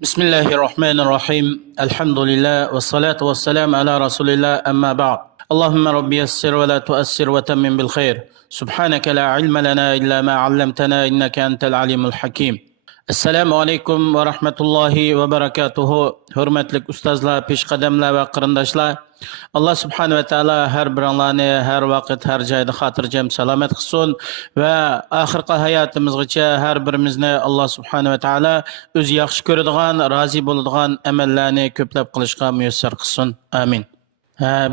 بسم الله الرحمن الرحيم الحمد لله والصلاة والسلام على رسول الله أما بعد اللهم رب يسر ولا تؤسر وتمم بالخير سبحانك لا علم لنا إلا ما علمتنا إنك أنت العليم الحكيم السلام عليكم ورحمة الله وبركاته hurmatli ustozlar peshqadamlar va qarindoshlar alloh subhanahu va taolo har biringlarni har vaqt har joyda xotirjam salomat qilsin va oxirgi hayotimizgacha har birimizni alloh subhanahu va taolo o'zi yaxshi ko'radigan rozi bo'ladigan amallarni ko'plab qilishga muyassar qilsin amin.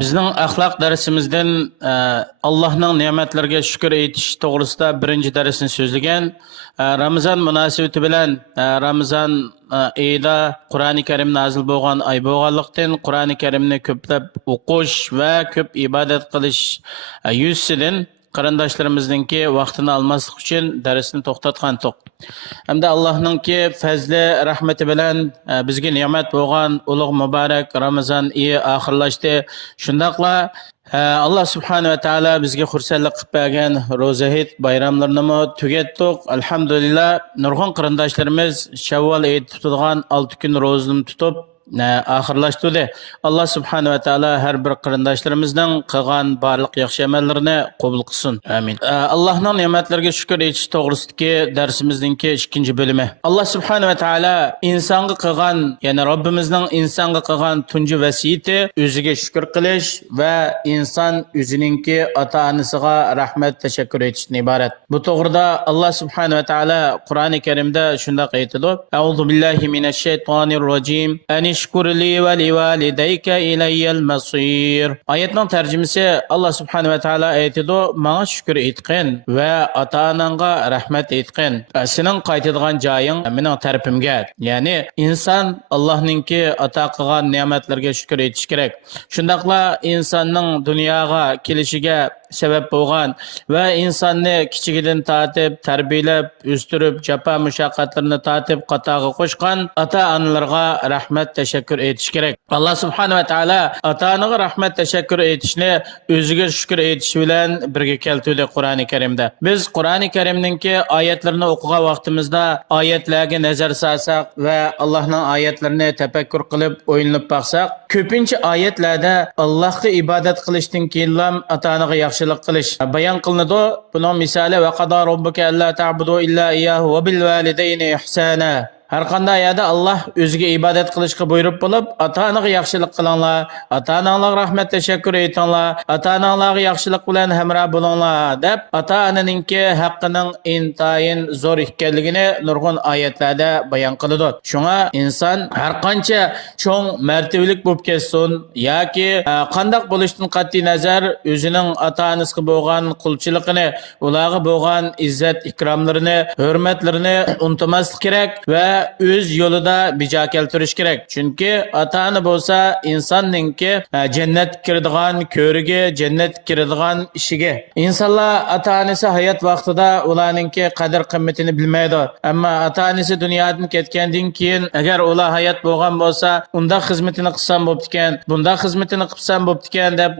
Bizning axloq darsimizdan Allohning ne'matlariga shukr etish to'g'risida birinchi darsni so'zlagan. Ramazon munosabati bilan Ramazon oyida Qur'oni Karim nozil bo'lgan oy bo'lganlikdan Qur'oni Karimni ko'plab o'qish va ko'p ibodat qilish yuzasidan qarindoshlarimizningki vaqtini almaslik uchun darsni to'xtatgandik. Hamda Allohningki fazli rahmati bilan bizga ne'mat bo'lgan ulug' muborak Ramazon oyi oxirlashdi. Shundaqla Allah subhanahu va taolo bizga xursandlik qilib bergan ro'za hit bayramlarini tugatdik. Alhamdulillah nurg'un qarindoshlarimiz Shavvol oyida tutadigan 6 kun ro'zani tutib oxirlashtirdi. Alloh subhanahu va taolo har bir qarindoshlarimizning qilgan barliq yaxshi amallarini qabul qilsin. Amin. Allohning ne'matlariga shukr etish to'g'risidagi darsimizning ikkinchi bo'limi. Alloh subhanahu va taolo insonga qilgan, ya'ni Robbimizning insonga qilgan tunji vasiyati o'ziga shukr qilish va inson o'zininki ota-onasiga rahmat tashakkur etishdan iborat. Bu to'g'rida Alloh subhanahu va taolo Qur'oni Karimda shunday aytadi: A'udhu billahi minash shaytonir rojim. Anishkur li va livalidayka ilayyal masir. Oyatning tarjimasi Alloh subhanahu va taolo aytadi: "Menga shukr etqin va ota-onangga rahmat etqin. Sening qaytadigan joying mening tarafimga." Ya'ni inson Allohningki ato qilgan ne'matlarga shukr etish kerak. Shundaqla insonning dunyoga kelishiga sebep bo'lgan va insonni kichigidan tortib tarbiyalab o'stirib jafo mushaqqatlarni tortib qatoga qo'shgan ota-onalarga rahmat tashakkur etish kerak. Alloh subhanahu va taolo ota-onaga rahmat tashakkur etishni o'ziga shukr etish bilan birga keltirdi Qur'oni Karimda. Biz Qur'oni Karimningki oyatlarini o'qigan vaqtimizda oyatlarga nazar solsak va Allohning oyatlarini tafakkur qilib o'ylanib baqsak, ko'pincha oyatlarda Allohga ibodat qilishdan keyin ota-onaga yaxshilik qilish bayon qilinadi. Buning misoli va qado robbuka alla ta'budu illa iyyahu va bil validayni ihsana. Har qanday ayada Allah o'ziga ibodat qilishga buyurib bo'lib, ota-onaga yaxshilik qilinglar, ota-onalarga rahmat tashakkur etinglar, ota-onalarga yaxshilik bilan hamroh bo'linglar deb ota-onaninki haqqining intayin zo'r ekanligini nurg'un oyatlarda bayon qiladi. Shunga inson har qancha cho'ng martabalik bo'lib ketsin yoki qanday bo'lishdan qat'iy nazar o'zining ota-onasiga bo'lgan qulchiligini, ularga bo'lgan izzat ikromlarini, hurmatlarini unutmaslik kerak va o'z yo'lida bijo keltirish kerak. Chunki ota-ona bo'lsa insonninki jannat kiradigan ko'riga, jannat kiradigan ishiga. Insonlar ota-onasi hayot vaqtida ularninki qadr qimmatini bilmaydi. Ammo ota-onasi dunyodan ketgandan keyin agar ular hayot bo'lgan bo'lsa, unda xizmatini qilsam bo'pti ekan, bunda xizmatini qilsam bo'pti ekan deb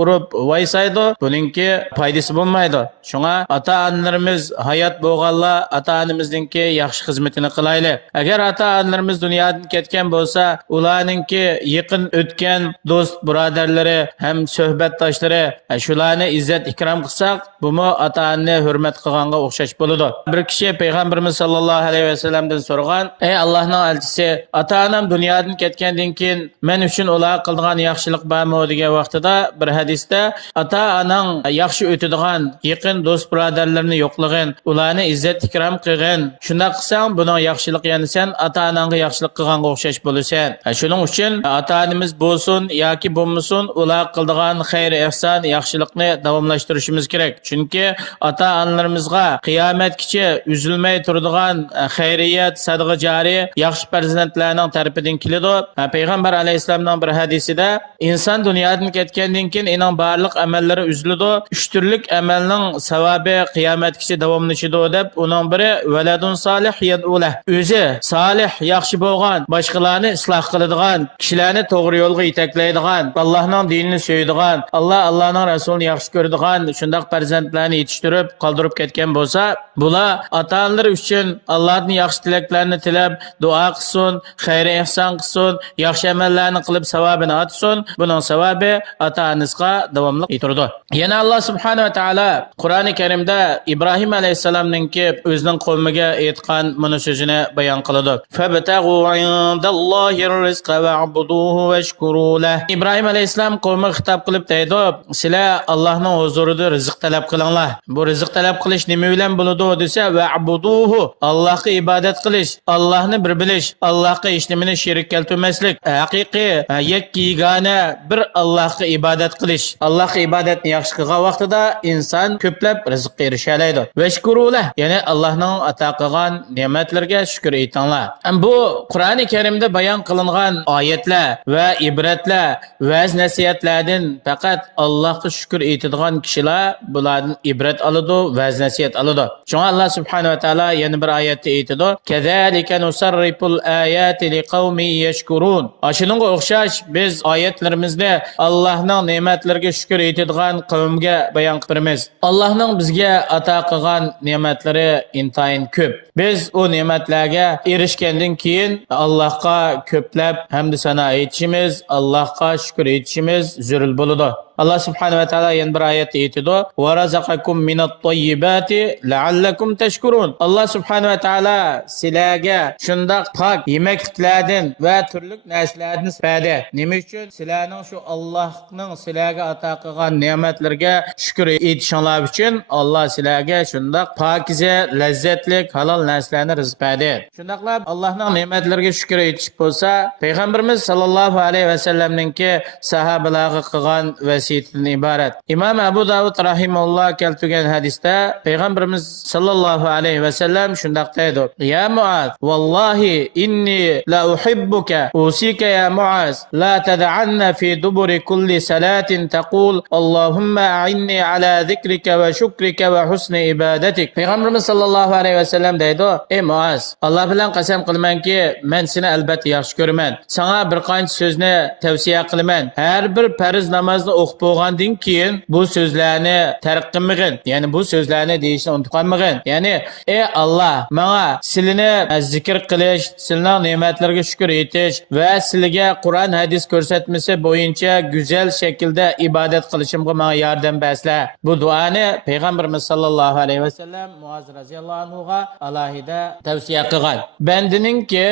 urib voysaydi. Buningki foydasi bo'lmaydi. Shunga ota-onalarimiz hayot bo'lganlar ota-onamizningki yaxshi xizmatini qilaylik. Agar ota-onalarimiz dunyodan ketgan bo'lsa, ularningki yaqin o'tgan do'st birodarlari ham suhbatdoshlari shularni izzat ikrom qilsak, bumi ota-onani hurmat qilganga o'xshash bo'ladi. Bir kishi payg'ambarimiz sollallohu alayhi vasallamdan so'ragan: "Ey Allohning elchisi, ota-onam dunyodan ketgandan keyin men uchun ular qilgan yaxshilik bormi?" degan vaqtida bir hadisda ota-onang yaxshi o'tadigan yaqin do'st birodarlarni yo'qlagan, ularni izzat ikrom qilgan. Shunday qilsang, buning yaxshilik yani sen ota-onangga yaxshilik qilganga o'xshash bo'lasan. Shuning uchun ota-onamiz bo'lsin yoki bo'lmasin, ular qildigan xayr, ihson, yaxshilikni davomlashtirishimiz kerak. Chunki ota-onalarimizga qiyomatgacha uzilmay turadigan xayriyat, sadaqa joriy, yaxshi farzandlarning tarafidan keladi. Payg'ambar alayhisolamning bir hadisida inson dunyodan ketgandan keyin uning barliq amallari uziladi. 3 turlik amalning savobi qiyomatgacha davomlashadi deb uning biri valadun solih yad'ulah. O'zi amali solih, yaxshi bo'lgan, boshqalarni isloh qiladigan, kishilarni to'g'ri yo'lga yetaklaydigan, Allohning dinini suyadigan, Allohning rasulini yaxshi ko'radigan shunday farzandlarni yetishtirib qoldirib ketgan bo'lsa, bular ota-onalar uchun Allohning yaxshi tilaklarini tilab duo qilsin, xayr ihson qilsin, yaxshi amallarni qilib savobini olsin. Buning savobi ota-onasiga davomli yetirdi. Yana Alloh subhanahu va taolo Qur'oni Karimda Ibrohim alayhisalomningki o'zining qavmiga aytgan mana so'zini bayon qiladi. Fabtaghu indallohir rizqa wa'buduhu washkuru lahu. Ibrohim alayhisalom qavmiga xitob qilib deydi, sizlar Allohning huzurida rizq talab qilinglar. Bu rizq talab qilish nima bilan bo'ladi desa, wa'buduhu, Allohga ibodat qilish, Allohni bir bilish, Allohga hech nimani sherik keltirmaslik, haqiqiy yakkigona bir Allohga ibodat qilish. Allohga ibodatni yaxshi qilgan vaqtida inson ko'plab rizqqa erisha oladi. Vashkurulah, ya'ni Allohning ato qilgan ne'matlarga shukr aytinglar. Bu Qur'oni Karimda bayon qilingan oyatlar va ibratlar, va'z nasihatlardan faqat Allohga shukr aytadigan kishilar bulardan ibrat oladi, va'z nasihat oladi. Shunga Alloh subhanahu va taolo yana bir oyatda aytadi: "Kazalika nusarriful ayati liqaumin yashkurun." Ashuningga o'xshash biz oyatlarimizni Allohning ne'matlariga shukr aytadigan qavmga bayon qilamiz. Allohning bizga ato qilgan ne'matlari intayin ko'p. Biz o ne'matlarga erishgandan keyin Allohga ko'plab hamd sano aytishimiz, Allohga shukr aytishimiz zarur bo'ladi. Allah subhanahu wa ta'ala yana bir oyatda aytadi: "Va razaqakum minat tayyibati la'allakum tashkurun." Allah subhanahu wa ta'ala sizlarga shundoq pok yemekliklardan va turli narsalardan berdi. Nima uchun? Sizlarning shu Allohning sizlarga ato qilgan ne'matlarga shukr etishinglar uchun Alloh sizlarga shundoq pokiza, lazzatli, halol narsalarni rizq berdi. Shundoqlab Allohning ne'matlariga shukr etish bo'lsa, payg'ambarimiz sallallohu alayhi va sallamningki sahobalarga qilgan vasiyatidan iborat. Imom Abu Dawud rahimahulloh keltirgan hadisda payg'ambarimiz sallallohu alayhi va sallam shundoq deydi: "Ya Muaz, wallahi inni la uhibbuka, usika ya Muaz, la tad'anna fi duburi kulli salatin taqul Allahumma a'inni ala zikrika va shukrika va husni ibadatik." Payg'ambarimiz sallallohu alayhi va sallam deydi: "Ey Muaz, Alloh bilan qasam qilamanki, men seni albatta yaxshi ko'raman. Sana bir qancha so'zni tavsiya qilaman. Har bir farz namozni o'qib bo'lgandan keyin bu so'zlarni tark qilmagin, ya'ni bu so'zlarni deyishni unutib qolmagin. Ya'ni ey Alloh, menga silini zikr qilish, silning ne'matlariga shukr etish va sizga Qur'on hadis ko'rsatmasi bo'yicha go'zal shaklda ibodat qilishimga menga yordam bersizlar." Bu duoni payg'ambarimiz sallallohu alayhi va sallam Muaz radhiyallohu anhuga alohida tavsiya qilgan. Bandiningki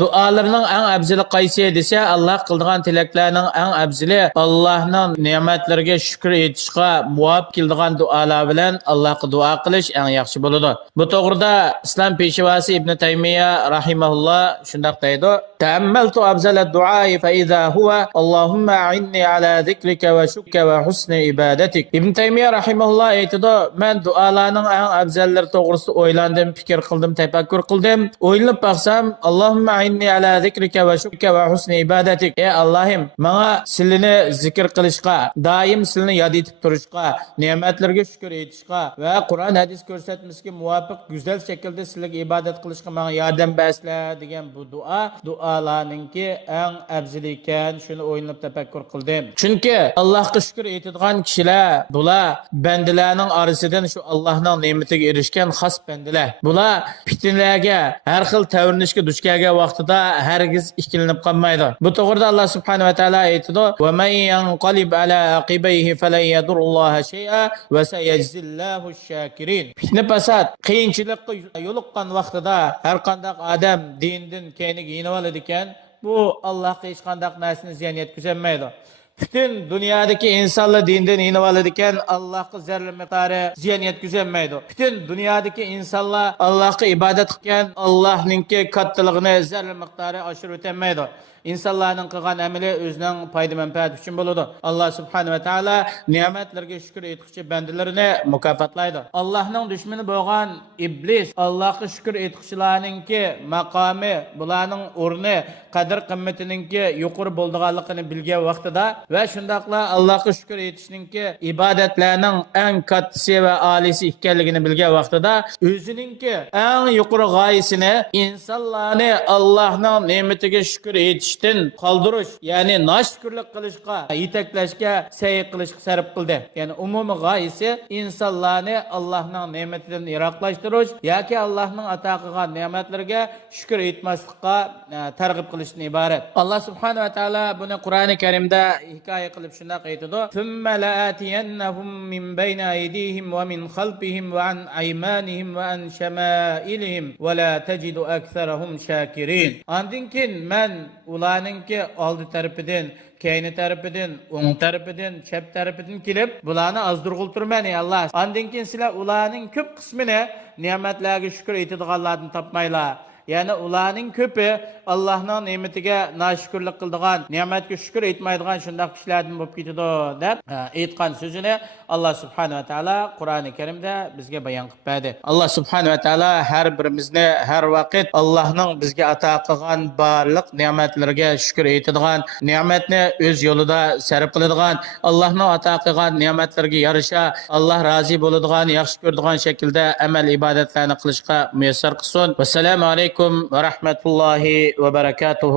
duolarining eng afzali qaysi desa, Alloh qilgan tilaklarning eng afzali Allohning ne'matlariga shukr etishga muvofiq keladigan duolar bilan Allohga duo qilish eng yaxshi bo'ladi. Bu to'g'rida islom peshvosi Ibn Taymiya rahimahulloh shunday deydi: "Ta'ammaltu afzal ad-du'a fa idha huwa Allahumma a'inni ala zikrika va shukrika va husni ibadatik." Ibn Taymiya rahimahulloh aytadi: "Men duolarning eng afzallari to'g'risida o'ylandim, fikr qildim, tafakkur qildim. O'ylanib baqsam, Allohumma a'inni ala zikrika va shukrika va husni ibadatik. Ey Allohim, menga silini zikr qilishga, doim silni yod etib turishga, ne'matlarga shukr etishga va Qur'on hadis ko'rsatmasiga muvofiq go'zal shaklda sizlarga ibodat qilishga menga yordam bersizlar" degan bu duolarningki eng afzali ekan. Shuni o'ylab tafakkur qildim. Chunki Allohga shukr etadigan kishilar bular bandalarning orasidan shu Allohning ne'matiga erishgan xos bandalar. Bular fitnalarga, har xil tavrinishga duch kelgan vaqtida hargiz ikkilanib qolmaydi. Bu to'g'rida Alloh subhanahu va taolo aytadi: "Va man yanqalib ala aqibayhi falan yadurulloha shay'a va sayajzillahu ash-shakirin." Fitna fasad, qiyinchilikqa yo'liqqan vaqtida har qanday odam dindan keyniga yinib oladi ekan, bu Allohga hech qanday narsani ziyon yetkazmaydi. Bütün dünyadaki insanlar dinden inib oladi ekan, Allohga zarra miqdori ziyon yetkazmaydi. Bütün dünyadagi insonlar Allohga ibodat qilgan, Allohninki kattaligini zarra miqdori oshirib o'tmaydi. İnsanların qilgan amali o'zining foyda manfaati uchun bo'ladi. Alloh subhanahu va taolo ne'matlarga shukr etuvchi bandalarni mukofotlaydi. Allohning dushmani bo'lgan iblis Allohga shukr etuvchilarningki maqomi, bularning o'rni, qadr qimmatiningki yuqori bo'lganligini bilgan vaqtida va shundaqla Allohga shukr etishninki ibodatlarning eng kattasi va olisi ekanligini bilgan vaqtida o'zininki eng yuqori g'oyasini insonlarni Allohning ne'matiga shukr etishdan qoldirish, ya'ni noshukrlik qilishga, yetaklashga, sa'y qilishga sarf qildi. Ya'ni umumiy g'oyasi insonlarni Allohning ne'matidan yiroqlashtirish yoki Allohning ato qilgan ne'matlarga shukr etmaslikqa targ'ib qilishdan iborat. Alloh subhanahu va taolo buni Qur'oni Karimda hikoya qilib shunday aytadi: "Thumma la'atiyannahum min bayni aydihim va min khalfihim va an aymanihim va an shama'ilihim va la tajidu aktharahum shakirin." Ondan keyin men ularningki oldi tarafidan, keyni tarafidan, o'ng tarafidan, chap tarafidan kelib, bularni azdurg'ultirman ey Alloh. Ondan keyin sizlar ularning ko'p qismini ne'matlarga shukr etadiganlardan topmaylar. Yani ularning ko'pi Allohning ne'matiga noshukrlik qiladigan, ne'matga shukr etmaydigan shunday kishilardan bo'lib ketadi deb aytgan so'zini Alloh subhanahu va taolo Qur'oni Karimda bizga bayon qilib berdi. Alloh subhanahu va taolo har birimizni har vaqt Allohning bizga ato qilgan barliq ne'matlarga shukr etadigan, ne'matni o'z yo'lida sarf qiladigan, Allohning ato qilgan ne'matlarga yarasha Alloh rozi bo'ladigan, yaxshi ko'radigan shaklda amal ibodatlarni qilishga muyassar qilsin. Assalomu alaykum va rahmatullohi va barakatuh.